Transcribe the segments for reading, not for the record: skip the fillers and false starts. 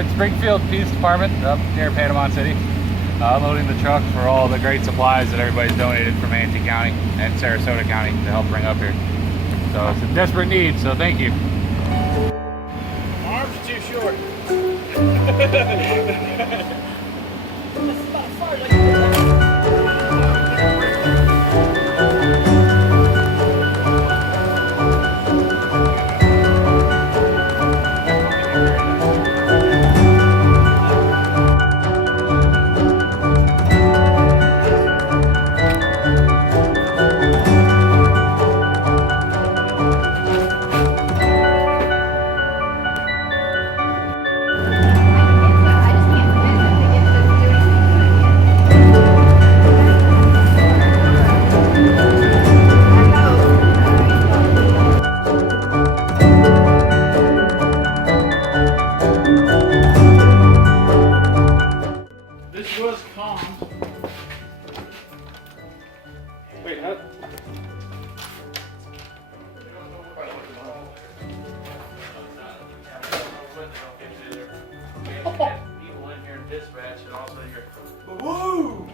at Springfield Police Department up near Panama City, unloading the truck for all the great supplies that everybody's donated from Manatee County and Sarasota County to help bring up here. So it's a desperate need, so thank you. My arms are too short. This was calm. Wait, how? People in here in dispatch and also you're woo!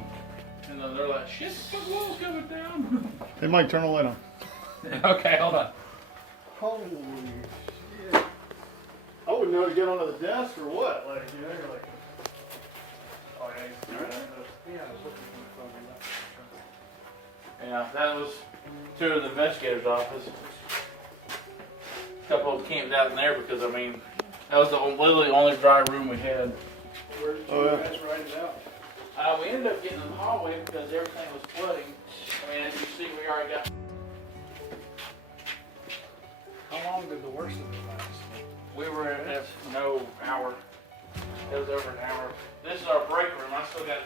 And then they're like, shit, the wall's coming down. Hey Mike, turn the light on. Okay, hold on. Holy shit. I wouldn't know to get onto the desk or what. Like, you know, you're like, oh yeah, Yeah, that was two of the investigator's office. A couple of them camped out in there because, I mean, that was literally the only dry room we had. Where did you guys write it out? We ended up getting in the hallway because everything was flooding. I mean, as you see, we already got. How long did the worst of it last? We were at no hour. It was over an hour. This is our break room. I still got.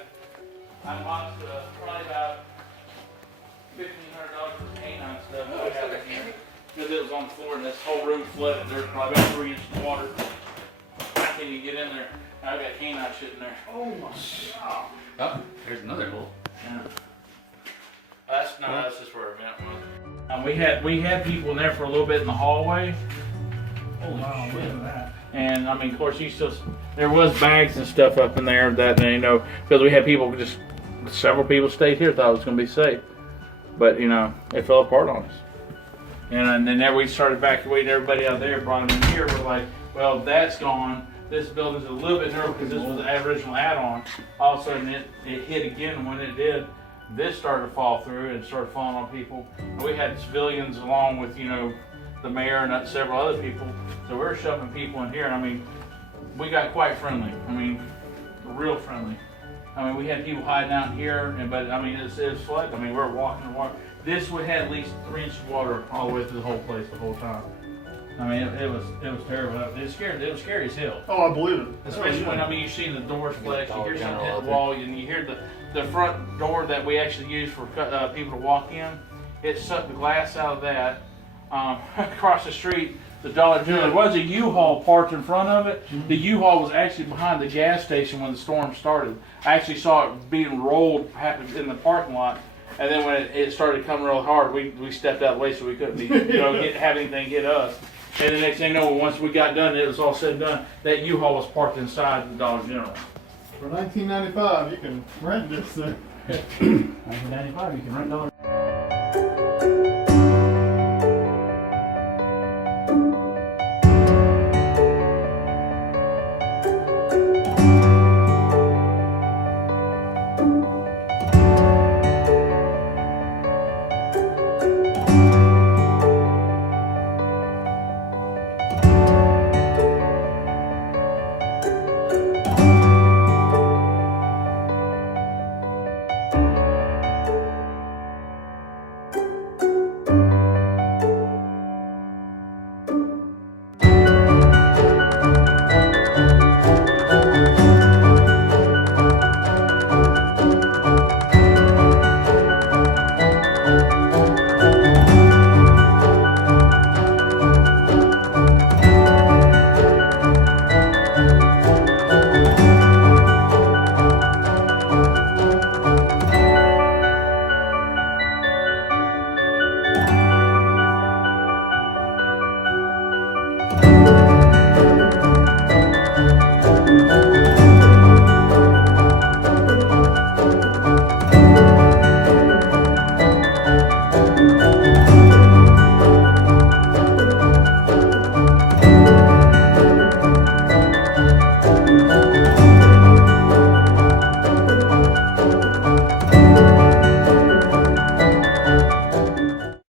I lost probably about $1,500 for canine stuff that we have in here because it was on the floor and this whole room flooded. There's probably about 3 inches of water. I can't even get in there. I got canine shit in there. Oh my god. Oh, there's another hole. Yeah. That's just where our event was. We had people in there for a little bit in the hallway. Holy shit. Look at that. And I mean, of course, there was bags and stuff up in there that, you know, because we had people several people stayed here, thought it was going to be safe. But, you know, it fell apart on us. And then we started evacuating everybody out there, brought them in here. We're like, well, that's gone. This building's a little bit newer because this was the original add-on. All of a sudden, it hit again, and when it did, this started to fall through and started falling on people. And we had civilians along with, you know, the mayor and several other people. So we were shoving people in here. I mean, we got quite friendly. I mean, real friendly. I mean, we had people hiding out here, but I mean, it was flooding. I mean, we were walking the water. This would have at least 3 inches of water all the way through the whole place the whole time. I mean, it was terrible. It was scary as hell. Oh, I believe it. Especially when, I mean, you see the doors flex, you hear something hit the wall, and you hear the front door that we actually use for people to walk in. It sucked the glass out of that. Across the street, the Dollar General, there was a U-Haul parked in front of it. The U-Haul was actually behind the gas station when the storm started. I actually saw it being rolled in the parking lot. And then when it started coming real hard, we stepped out of the way so we couldn't have anything hit us. And the next thing you know, once we got done, it was all said and done, that U-Haul was parked inside the Dollar General. For $19.95, you can rent this thing. $19.95, you can rent Dollar